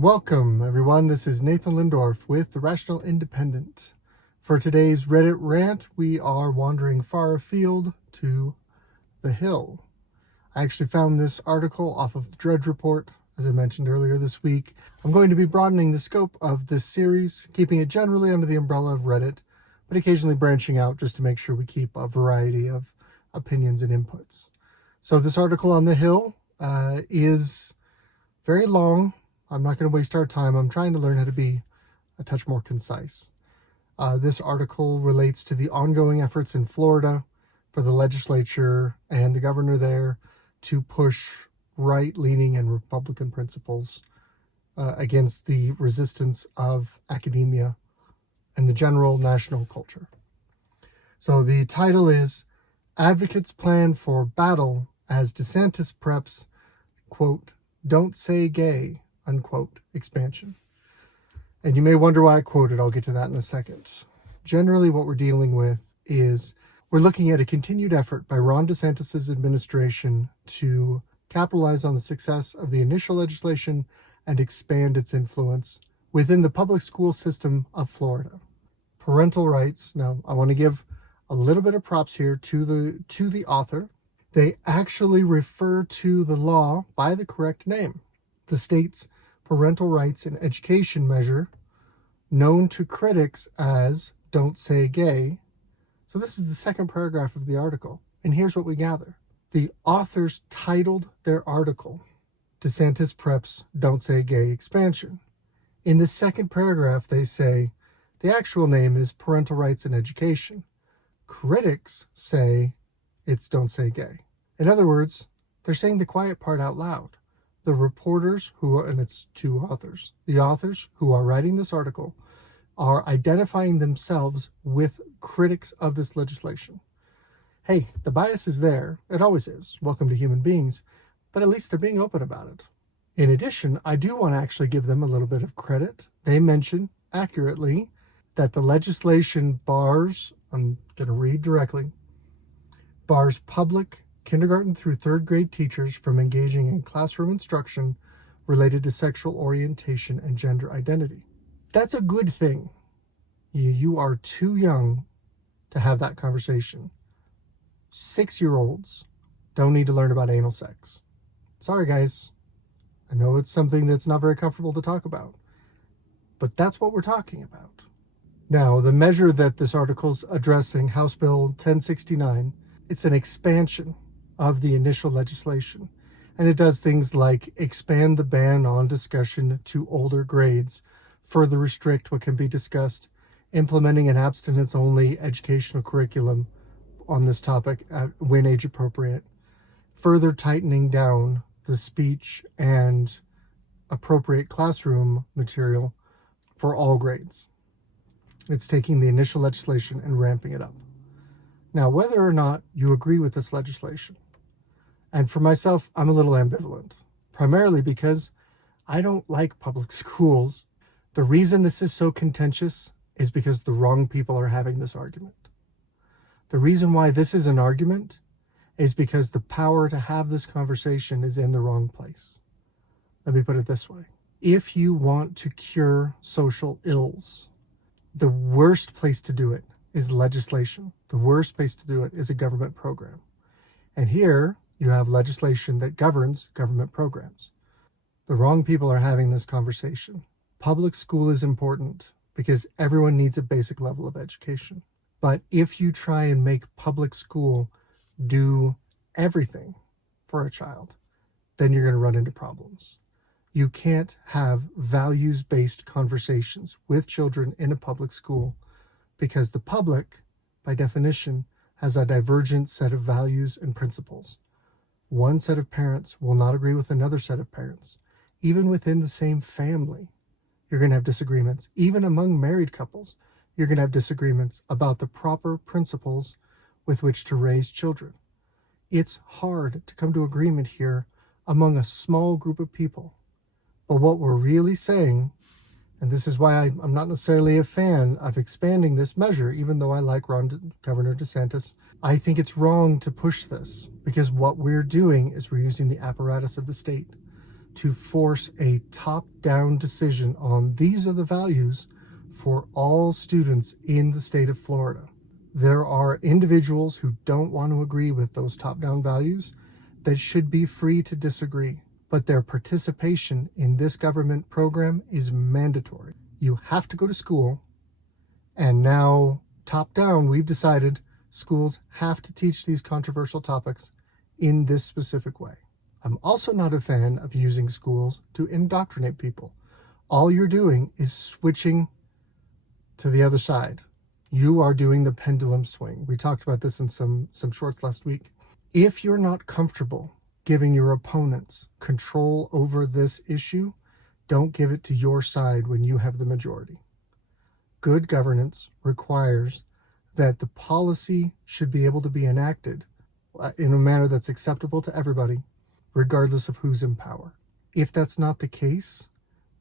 Welcome, everyone. This is Nathan Lindorf with The Rational Independent. For today's Reddit rant, we are wandering far afield to the Hill. I actually found this article off of the Drudge Report, as I mentioned earlier this week. I'm going to be broadening the scope of this series, keeping it generally under the umbrella of Reddit, but occasionally branching out just to make sure we keep a variety of opinions and inputs. So this article on the Hill is very long. I'm not going to waste our time. I'm trying to learn how to be a touch more concise. This article relates to the ongoing efforts in Florida for the legislature and the governor there to push right-leaning and Republican principles against the resistance of academia and the general national culture. So the title is Advocates Plan for Battle as DeSantis Preps, quote, "Don't Say Gay," unquote, expansion. And you may wonder why I quoted. I'll get to that in a second. Generally, what we're dealing with is we're looking at a continued effort by Ron DeSantis' administration to capitalize on the success of the initial legislation and expand its influence within the public school system of Florida. Parental rights. Now, I want to give a little bit of props here to the author. They actually refer to the law by the correct name. The state's parental rights in education measure, known to critics as "Don't Say Gay." So this is the second paragraph of the article, and here's what we gather. The authors titled their article, DeSantis Preps Don't Say Gay Expansion. In the second paragraph, they say, the actual name is Parental Rights in Education. Critics say it's Don't Say Gay. In other words, they're saying the quiet part out loud. The reporters and it's two authors, the authors who are writing this article are identifying themselves with critics of this legislation. Hey, the bias is there. It always is. Welcome to human beings. But at least they're being open about it. In addition, I do want to actually give them a little bit of credit. They mention accurately that the legislation bars, I'm going to read directly, bars public kindergarten through third grade teachers from engaging in classroom instruction related to sexual orientation and gender identity. That's a good thing. You are too young to have that conversation. 6-year-olds don't need to learn about anal sex. Sorry, guys. I know it's something that's not very comfortable to talk about, but that's what we're talking about. Now, the measure that this article's addressing, House Bill 1069, it's an expansion of the initial legislation. And it does things like expand the ban on discussion to older grades, further restrict what can be discussed, implementing an abstinence-only educational curriculum on this topic when age appropriate, further tightening down the speech and appropriate classroom material for all grades. It's taking the initial legislation and ramping it up. Now, whether or not you agree with this legislation, and for myself, I'm a little ambivalent, primarily because I don't like public schools. The reason this is so contentious is because the wrong people are having this argument. The reason why this is an argument is because the power to have this conversation is in the wrong place. Let me put it this way. If you want to cure social ills, the worst place to do it is legislation. The worst place to do it is a government program. And here you have legislation that governs government programs. The wrong people are having this conversation. Public school is important because everyone needs a basic level of education. But if you try and make public school do everything for a child, then you're going to run into problems. You can't have values-based conversations with children in a public school because the public, by definition, has a divergent set of values and principles. One set of parents will not agree with another set of parents. Even within the same family, you're going to have disagreements. Even among married couples, you're going to have disagreements about the proper principles with which to raise children. It's hard to come to agreement here among a small group of people. But what we're really saying, and this is why I'm not necessarily a fan of expanding this measure, even though I like Governor DeSantis, I think it's wrong to push this because what we're doing is we're using the apparatus of the state to force a top-down decision on these are the values for all students in the state of Florida. There are individuals who don't want to agree with those top-down values that should be free to disagree, but their participation in this government program is mandatory. You have to go to school, and now top-down, we've decided schools have to teach these controversial topics in this specific way. I'm also not a fan of using schools to indoctrinate people. All you're doing is switching to the other side. You are doing the pendulum swing. We talked about this in some shorts last week. If you're not comfortable giving your opponents control over this issue, don't give it to your side when you have the majority. Good governance requires that the policy should be able to be enacted in a manner that's acceptable to everybody, regardless of who's in power. If that's not the case,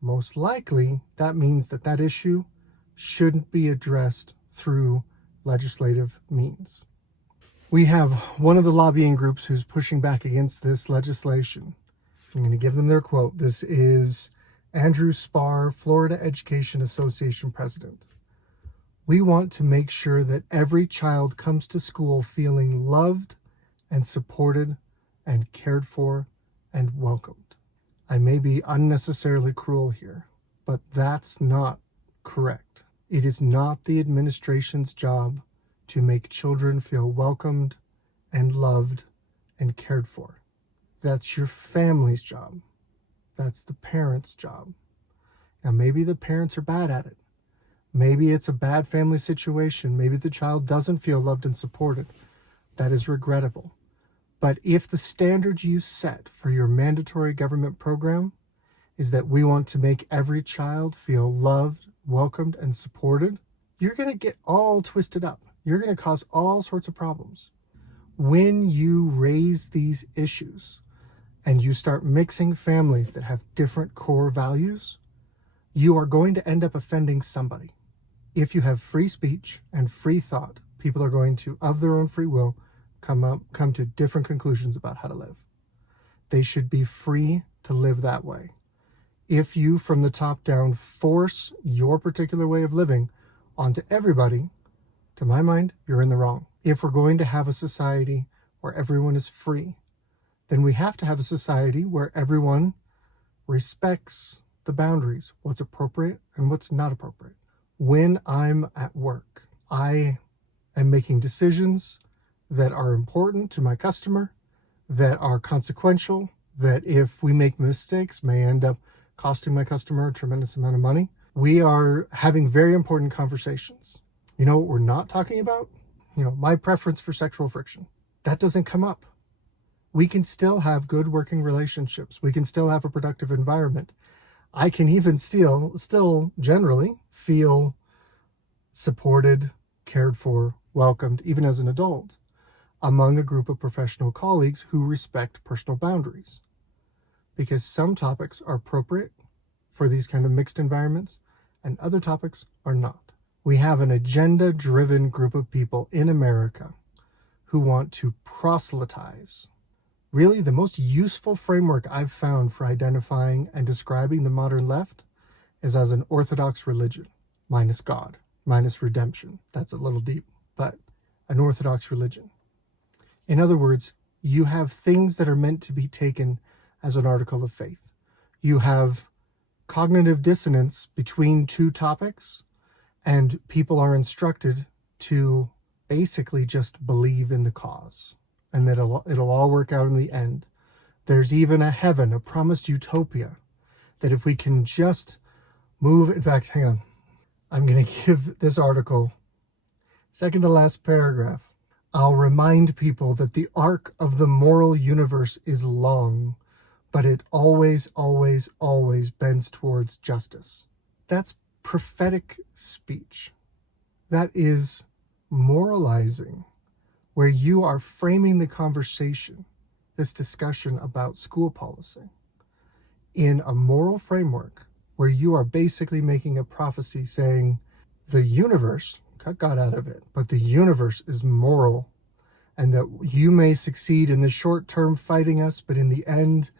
most likely that means that that issue shouldn't be addressed through legislative means. We have one of the lobbying groups who's pushing back against this legislation. I'm going to give them their quote. This is Andrew Spar, Florida Education Association president. We want to make sure that every child comes to school feeling loved and supported and cared for and welcomed. I may be unnecessarily cruel here, but that's not correct. It is not the administration's job to make children feel welcomed and loved and cared for. That's your family's job. That's the parents' job. Now, maybe the parents are bad at it. Maybe it's a bad family situation. Maybe the child doesn't feel loved and supported. That is regrettable. But if the standard you set for your mandatory government program is that we want to make every child feel loved, welcomed, and supported, you're going to get all twisted up. You're going to cause all sorts of problems. When you raise these issues and you start mixing families that have different core values, you are going to end up offending somebody. If you have free speech and free thought, people are going to, of their own free will, come to different conclusions about how to live. They should be free to live that way. If you, from the top down, force your particular way of living onto everybody, to my mind, you're in the wrong. If we're going to have a society where everyone is free, then we have to have a society where everyone respects the boundaries, what's appropriate and what's not appropriate. When I'm at work, I am making decisions that are important to my customer, that are consequential, that if we make mistakes may end up costing my customer a tremendous amount of money. We are having very important conversations. You know what we're not talking about? My preference for sexual friction. That doesn't come up. We can still have good working relationships. We can still have a productive environment. I can even still generally feel supported, cared for, welcomed, even as an adult, among a group of professional colleagues who respect personal boundaries. Because some topics are appropriate for these kind of mixed environments and other topics are not. We have an agenda-driven group of people in America who want to proselytize. Really, the most useful framework I've found for identifying and describing the modern left is as an orthodox religion, minus God, minus redemption. That's a little deep, but an orthodox religion. In other words, you have things that are meant to be taken as an article of faith. You have cognitive dissonance between two topics, and people are instructed to basically just believe in the cause and that it'll all work out in the end. There's even a heaven, a promised utopia, that if we can just move, in fact, hang on, I'm going to give this article, second to last paragraph. I'll remind people that the arc of the moral universe is long, but it always, always, always bends towards justice. That's prophetic speech. That is moralizing, where you are framing the conversation, this discussion about school policy, in a moral framework where you are basically making a prophecy saying the universe, cut God out of it, but the universe is moral, and that you may succeed in the short term fighting us, but in the end,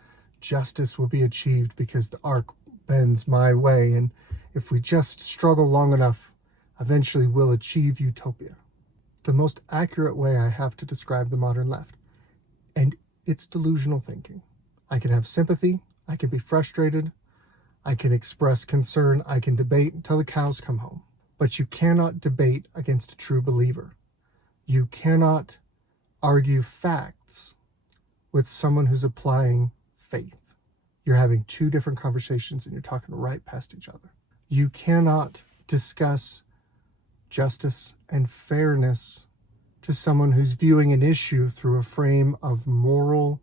justice will be achieved because the arc bends my way, and if we just struggle long enough, eventually we'll achieve utopia. The most accurate way I have to describe the modern left, and it's delusional thinking. I can have sympathy, I can be frustrated, I can express concern, I can debate until the cows come home. But you cannot debate against a true believer. You cannot argue facts with someone who's applying faith. You're having two different conversations and you're talking right past each other. You cannot discuss justice and fairness to someone who's viewing an issue through a frame of moral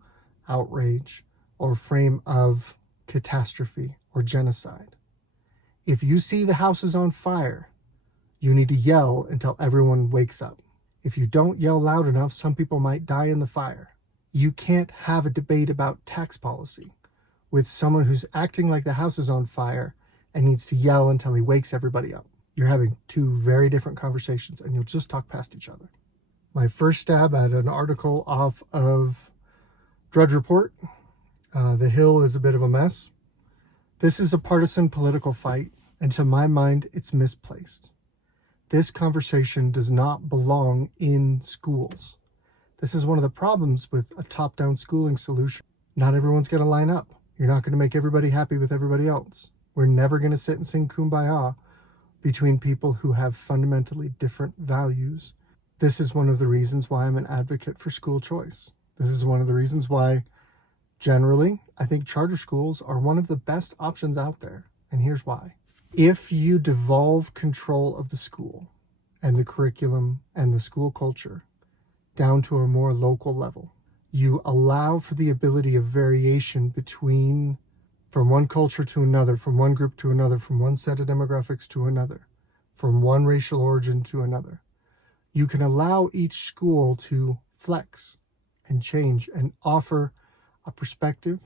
outrage or frame of catastrophe or genocide. If you see the house is on fire, you need to yell until everyone wakes up. If you don't yell loud enough, some people might die in the fire. You can't have a debate about tax policy with someone who's acting like the house is on fire and needs to yell until he wakes everybody up. You're having two very different conversations and you'll just talk past each other. My first stab at an article off of Drudge Report. The Hill is a bit of a mess. This is a partisan political fight, and to my mind, it's misplaced. This conversation does not belong in schools. This is one of the problems with a top-down schooling solution. Not everyone's going to line up. You're not going to make everybody happy with everybody else. We're never going to sit and sing Kumbaya between people who have fundamentally different values. This is one of the reasons why I'm an advocate for school choice. This is one of the reasons why, generally, I think charter schools are one of the best options out there. And here's why. If you devolve control of the school and the curriculum and the school culture down to a more local level, you allow for the ability of variation from one culture to another, from one group to another, from one set of demographics to another, from one racial origin to another. You can allow each school to flex and change and offer a perspective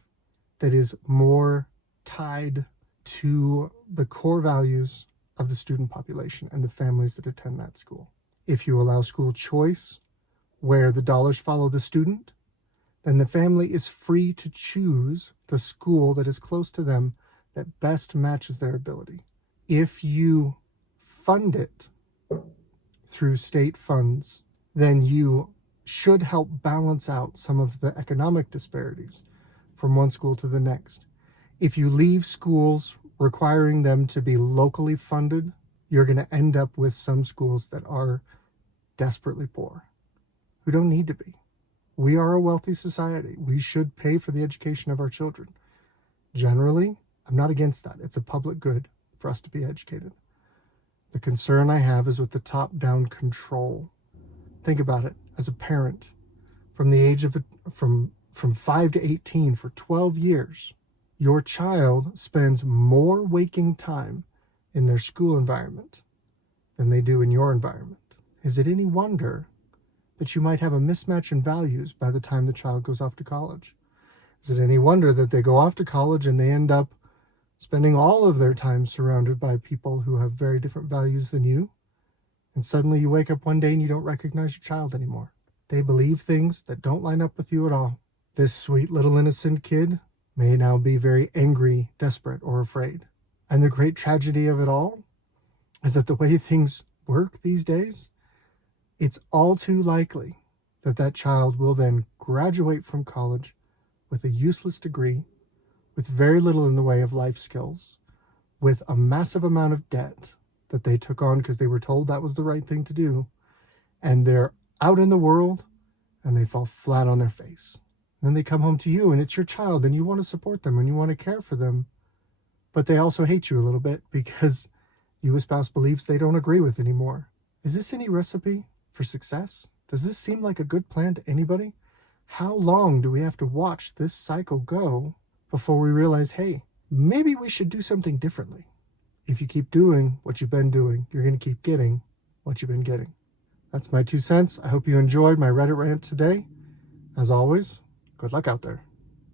that is more tied to the core values of the student population and the families that attend that school. If you allow school choice, where the dollars follow the student, then the family is free to choose the school that is close to them that best matches their ability. If you fund it through state funds, then you should help balance out some of the economic disparities from one school to the next. If you leave schools requiring them to be locally funded, you're going to end up with some schools that are desperately poor, who don't need to be. We are a wealthy society. We should pay for the education of our children. Generally, I'm not against that. It's a public good for us to be educated. The concern I have is with the top-down control. Think about it. As a parent, from the age of from 5 to 18 for 12 years, your child spends more waking time in their school environment than they do in your environment. Is it any wonder that you might have a mismatch in values by the time the child goes off to college? Is it any wonder that they go off to college and they end up spending all of their time surrounded by people who have very different values than you? And suddenly you wake up one day and you don't recognize your child anymore. They believe things that don't line up with you at all. This sweet little innocent kid may now be very angry, desperate, or afraid. And the great tragedy of it all is that the way things work these days, it's all too likely that that child will then graduate from college with a useless degree, with very little in the way of life skills, with a massive amount of debt that they took on because they were told that was the right thing to do, and they're out in the world and they fall flat on their face. And then they come home to you and it's your child and you want to support them and you want to care for them, but they also hate you a little bit because you espouse beliefs they don't agree with anymore. Is this any recipe for success? Does this seem like a good plan to anybody? How long do we have to watch this cycle go before we realize, hey, maybe we should do something differently? If you keep doing what you've been doing, you're going to keep getting what you've been getting. That's my 2 cents. I hope you enjoyed my Reddit rant today. As always, good luck out there.